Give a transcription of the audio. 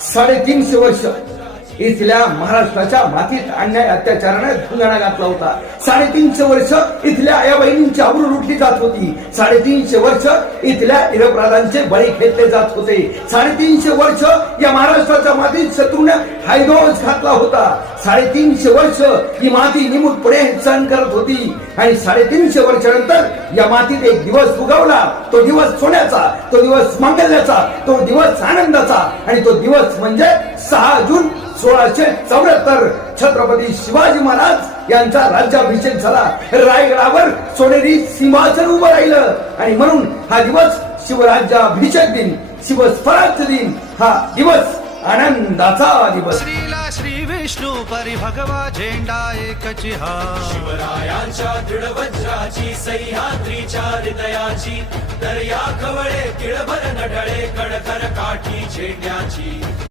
350 वर्ष इथल्या महाराष्ट्राच्या मातीत अन्याय अत्याचाराने धुंगाणा घातला होता. 350 वर्ष इथल्या आया बहिणींची आबरू लुटली जात होती. 350 वर्ष इथल्या निरपराधांचे बळी घेतले जात होते. 350 वर्ष या महाराष्ट्राच्या मातीत शत्रूने हायदोस घातला होता. 350 वर्ष ही माती निमूटपणे सहन करत होती आणि 350 वर्षानंतर या मातीत एक दिवस उगवला. तो दिवस सोन्याचा, तो दिवस मांगल्याचा, तो दिवस आनंदाचा आणि तो दिवस म्हणजे 6 जून 1674. छत्रपती शिवाजी महाराज यांचा राज्याभिषेक झाला. रायगडावर सोनेरी सिंहासन उभं राहिलं आणि म्हणून हा दिवस शिवराज्याभिषेक दिन, शिवस्वराज्य दिन, हा दिवस आनंदाचा दिवस. श्रीला श्री विष्णू परी भगवा झेंडा एकची हा. शिवरायांच्या दृढ वज्राची सह्याद्रीच्या हृदयाची दर्या खवळे किळभर नढळे कडकर काठी झेंड्याची.